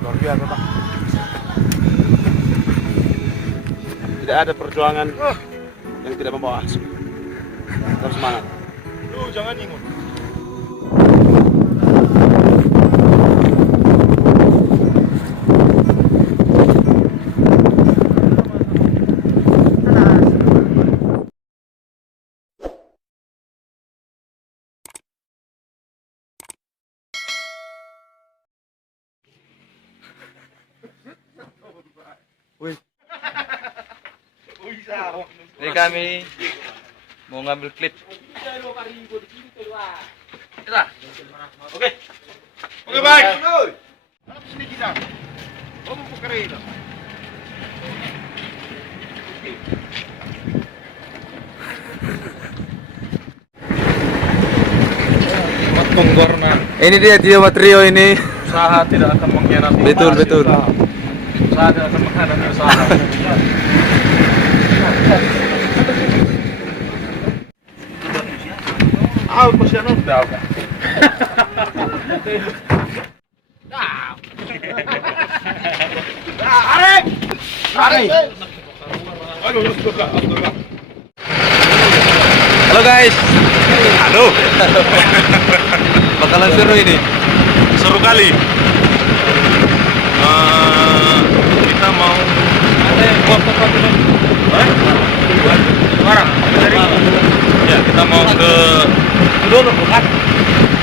Luar biasa, Pak. Tidak ada perjuangan yang tidak membawa hasil. Tetap semangat. Lu jangan ingat. Wih. Ini kami mau ngambil klip. Oke. Oke, baik. Sini kita. Kamu bukarin. Matungkorna. Ini dia Trio ini. Usaha tidak akan mengkhianati. Betul, betul. Usaha tidak akan mengkhianati usaha. Aku siya no. Arek! Arek! Halo guys. Aduh. Bakalan seru ini. Seru kali. Kita mau Ada yang buat tempat ini. sekarang dari ya kita mau ke Dulu bukan?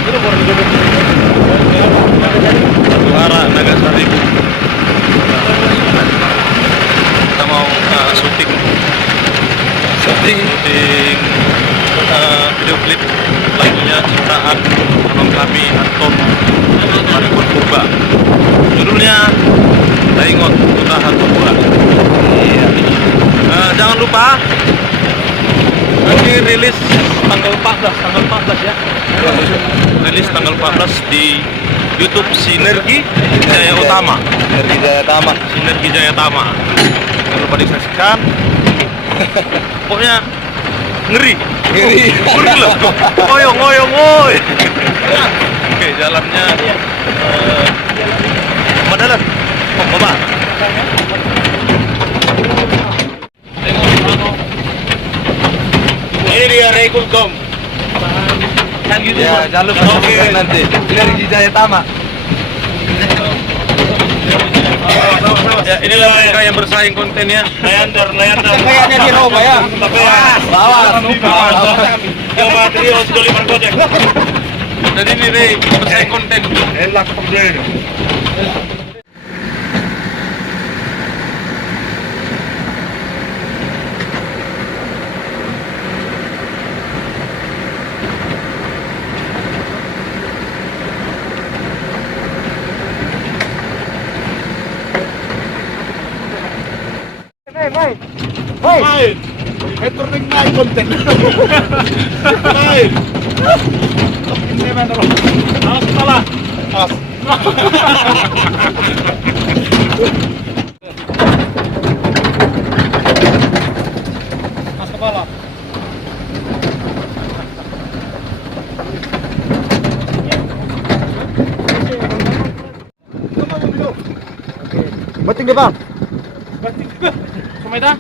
Dulu baru dulu. Suara Nagasari. Kita mau syuting video klip lagunya ciptaan abang kami Anton Marikun Purba. Judulnya Daingot Putra Hatupura. Jangan lupa nanti rilis tanggal 14 ya. Rilis tanggal 14 di YouTube Sinergi Jaya Utama. Sinergi Jaya Tama. Jangan lupa disaksikan. Pokoknya ngeri loh. Ngoyong woy. Oke, jalannya Madalan. Bapak. Ini dia Rekulkom. Ya, jangan lupa saksikan nanti. Sinergi Jaya Tama. Ya, inilah mereka yang bersaing kontennya. Leander. Kayaknya di Roma ya. Bawas. Yang material Joliman Gojek. Jadi ini Rey, bersaing konten. Enak komplain. Main. Turning main konten. Main. Ini mana lo? Alas kepala. Alas. Mas kepala. Batik deh, Bang. Sumedang.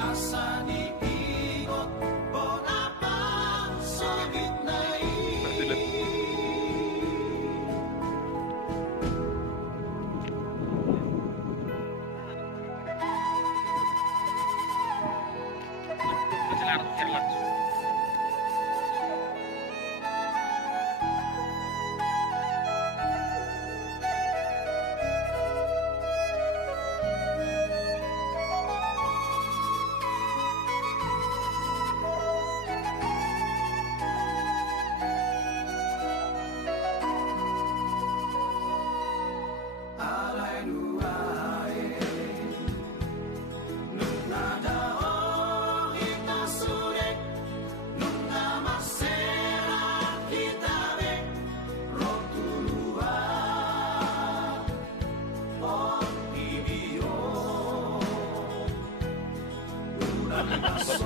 Asa di mengalir langsung.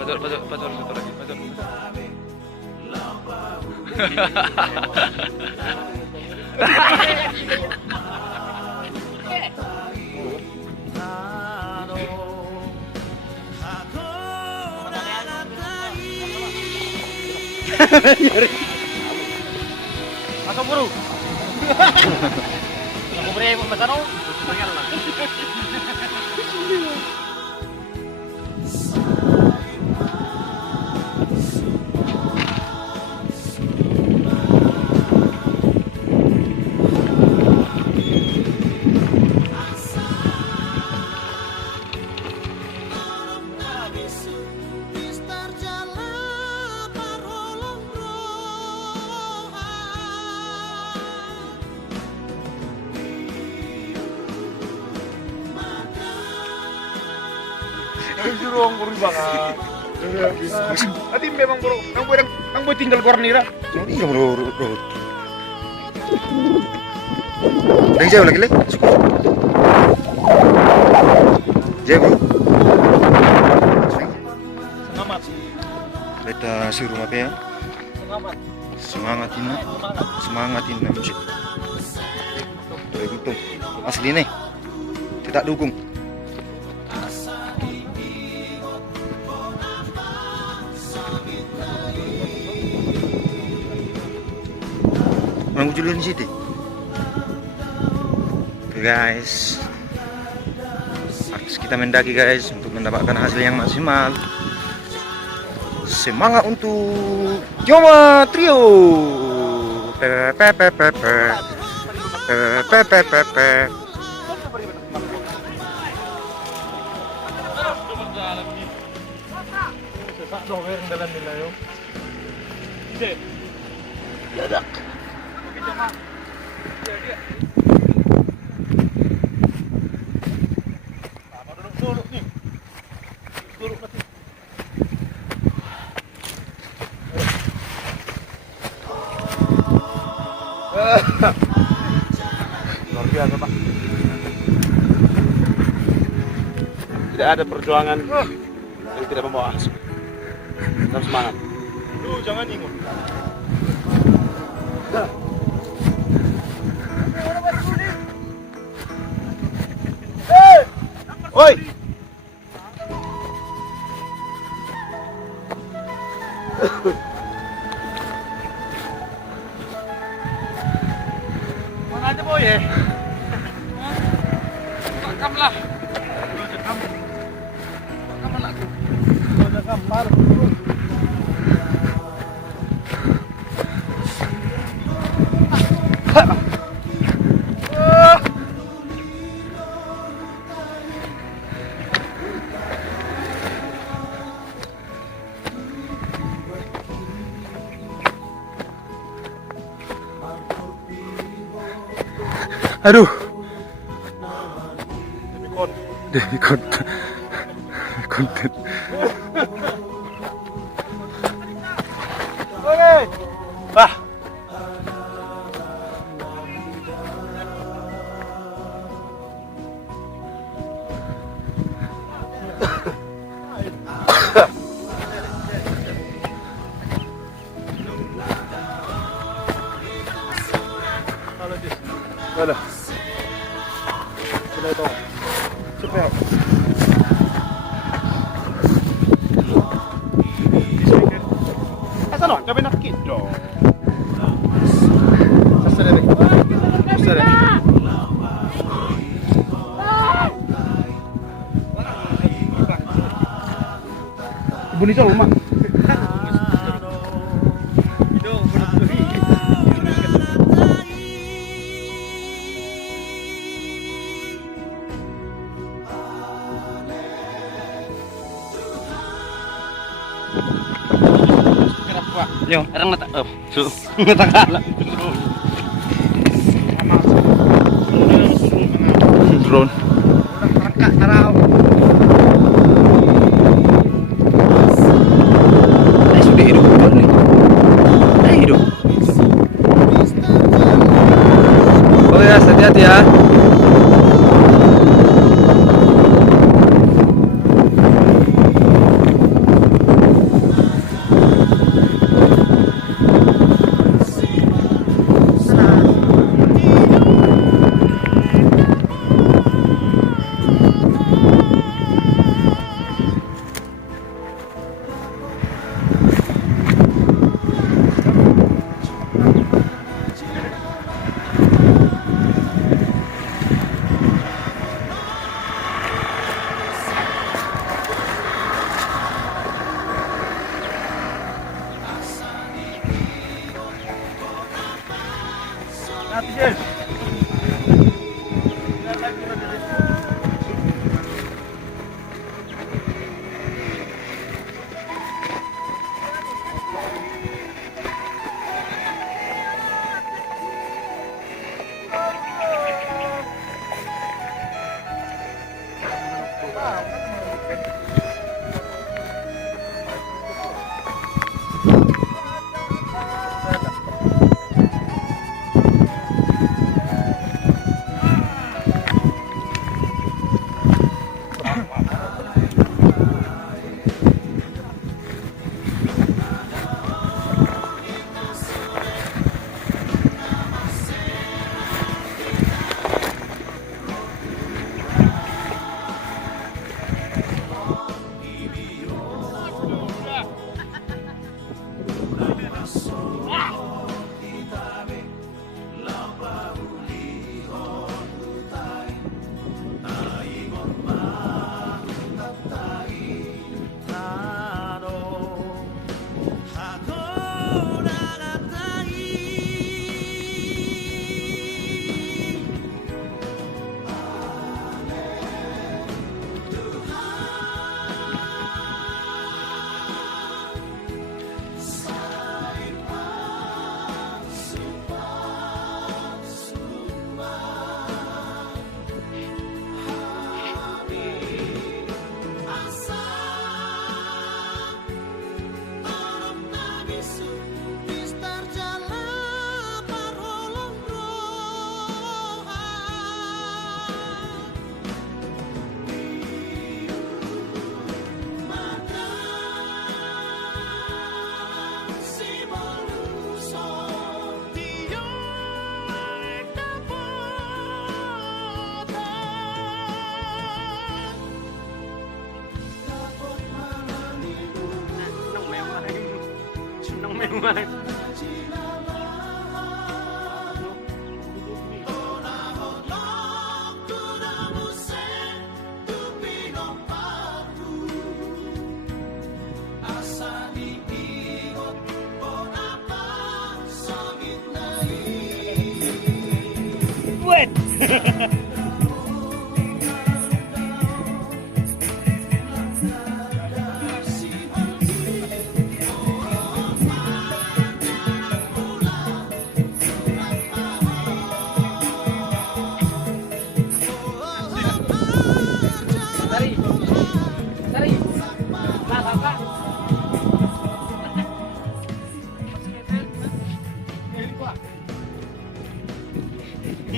Pacor satu lagi, pacor. Masuk bro. Aku beri pembahasan dong. Jurong buru banget. Nanti memang bro, nang boy tinggal keluar nira. Oh, iya bro. Lagi jauh lagi le? Jauh bro. Selamat. Kita suruh apa ya? Selamat. Semangatin musik. Begitu. Asli nih. Kita dukung. Menunggu dulu di situ. Oke guys, harus kita mendaki guys untuk mendapatkan hasil yang maksimal. Semangat untuk Joma Trio. Luar biasa Pak. Tidak ada perjuangan yang tidak membawa hasil. Tetap semangat. Lu jangan ingat. Oi. Mana aja boy ya? Rekamlah. Ada gambar. Aduh. Demi konten. Oke. Bah. Ada. Sudah itu. Cepet. Asa no, kami nakit dong. Ibu Nisa rumah. Yo. Orang nata. Oh, so. Natakala. Drone. Rangka taraw. Ay, sudah hidup nih. Ay, hidup. Oh ya, hati-hati ya.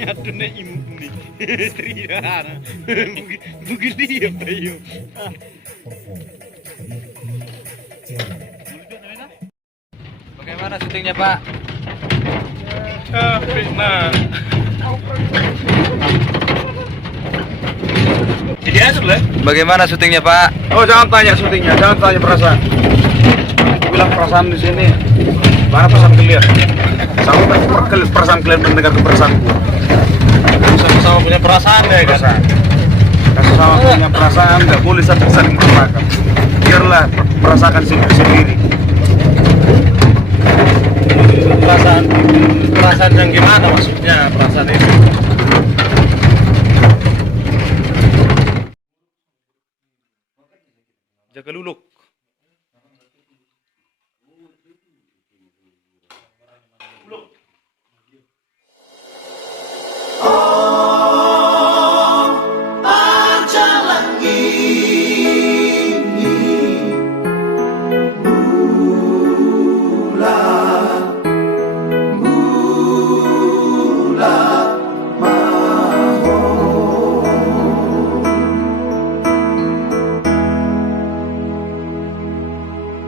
Aduh na imut nih. Triana. Bugil dia tayo. Bagaimana syutingnya, Pak? Capek nah. Jadi asal lah. Bagaimana syutingnya, Pak? Oh, jangan tanya syutingnya, jangan tanya perasaan. Bilang perasaan di sini. Mana perasaan kalian? Sama perasaan kalian mendengar perasaanku. Sama-sama punya perasaan deh kan. Perasaan. Kalau sama punya perasaan, nggak boleh saling merasakan. Biarlah merasakan sendiri. Perasaan yang gimana maksudnya perasaan itu? Jaga luluk.